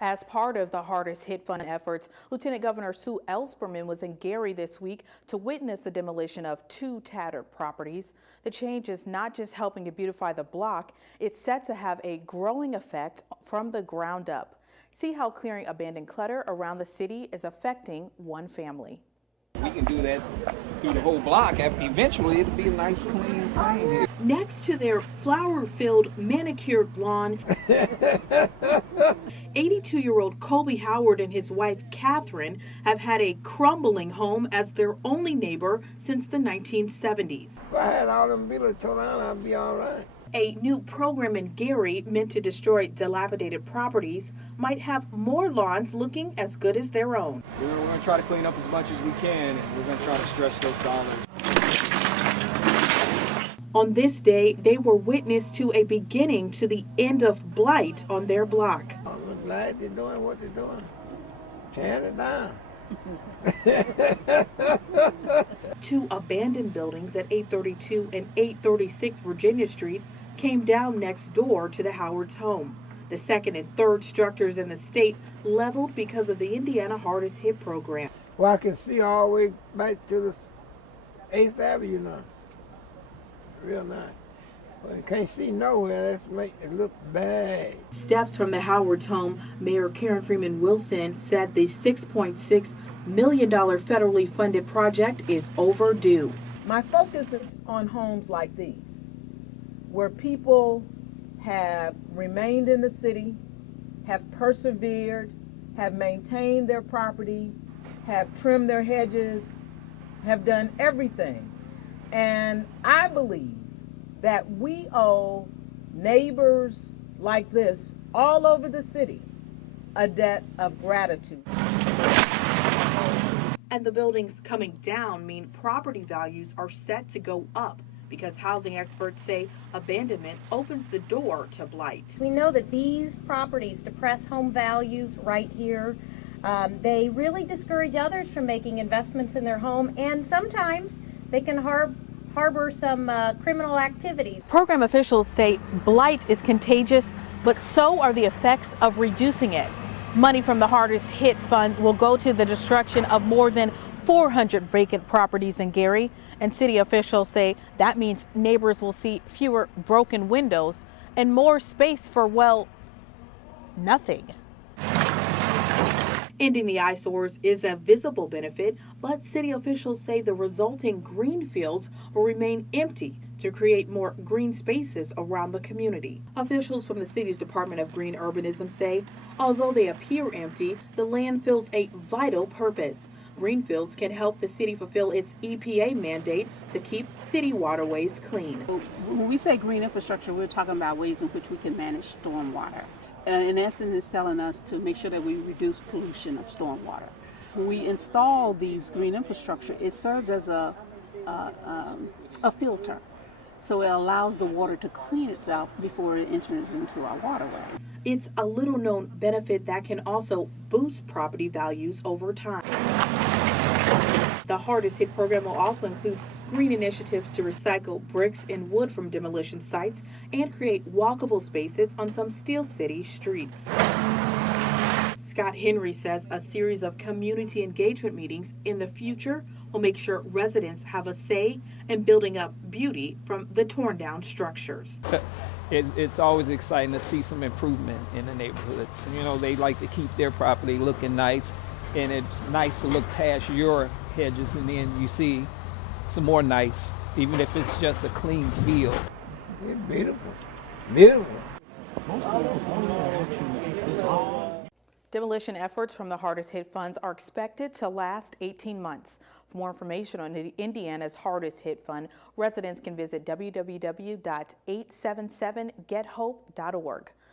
As part of the hardest hit fund efforts, Lieutenant Governor Sue Ellspermann was in Gary this week to witness the demolition of 2 tattered properties. The change is not just helping to beautify the block, it's set to have a growing effect from the ground up. See how clearing abandoned clutter around the city is affecting one family. We can do that through the whole block. Eventually, it'll be a nice, clean thing here. Next to their flower-filled, manicured lawn, 82-year-old Colby Howard and his wife, Catherine, have had a crumbling home as their only neighbor since the 1970s. If I had all them buildings tore down, I'd be all right. A new program in Gary meant to destroy dilapidated properties might have more lawns looking as good as their own. We're going to try to clean up as much as we can, and we're going to try to stretch those dollars. On this day, they were witness to a beginning to the end of blight on their block. I'm glad they're doing what they're doing. Tear it down. 2 abandoned buildings at 832 and 836 Virginia Street came down next door to the Howard's home. The second and third structures in the state leveled because of the Indiana Hardest Hit program. Well, I can see all the way back to the 8th Avenue now. Real nice. But you can't see nowhere. That's make it look bad. Steps from the Howard's home, Mayor Karen Freeman-Wilson said the $6.6 million federally funded project is overdue. My focus is on homes like these, where people have remained in the city, have persevered, have maintained their property, have trimmed their hedges, have done everything. And I believe that we owe neighbors like this all over the city a debt of gratitude. And the buildings coming down mean property values are set to go up because housing experts say abandonment opens the door to blight. We know that these properties depress home values right here. They really discourage others from making investments in their home, and sometimes they can harbor some criminal activities. Program officials say blight is contagious, but so are the effects of reducing it. Money from the Hardest Hit Fund will go to the destruction of more than 400 vacant properties in Gary, and city officials say that means neighbors will see fewer broken windows and more space for, well, nothing. Ending the eyesores is a visible benefit, but city officials say the resulting green fields will remain empty to create more green spaces around the community. Officials from the city's Department of Green Urbanism say, although they appear empty, the land fills a vital purpose. Greenfields can help the city fulfill its EPA mandate to keep city waterways clean. When we say green infrastructure, we're talking about ways in which we can manage stormwater. In essence, it's telling us to make sure that we reduce pollution of stormwater. When we install these green infrastructure, it serves as a filter. So it allows the water to clean itself before it enters into our waterway. It's a little known benefit that can also boost property values over time. The Hardest Hit program will also include green initiatives to recycle bricks and wood from demolition sites and create walkable spaces on some Steel City streets. Scott Henry says a series of community engagement meetings in the future will make sure residents have a say in building up beauty from the torn down structures. It's always exciting to see some improvement in the neighborhoods. You know, they like to keep their property looking nice, and it's nice to look past your hedges and then you see some more nice, even if it's just a clean field. It's beautiful. Beautiful. Demolition efforts from the Hardest Hit funds are expected to last 18 months. For more information on Indiana's Hardest Hit Fund, residents can visit www.877gethope.org.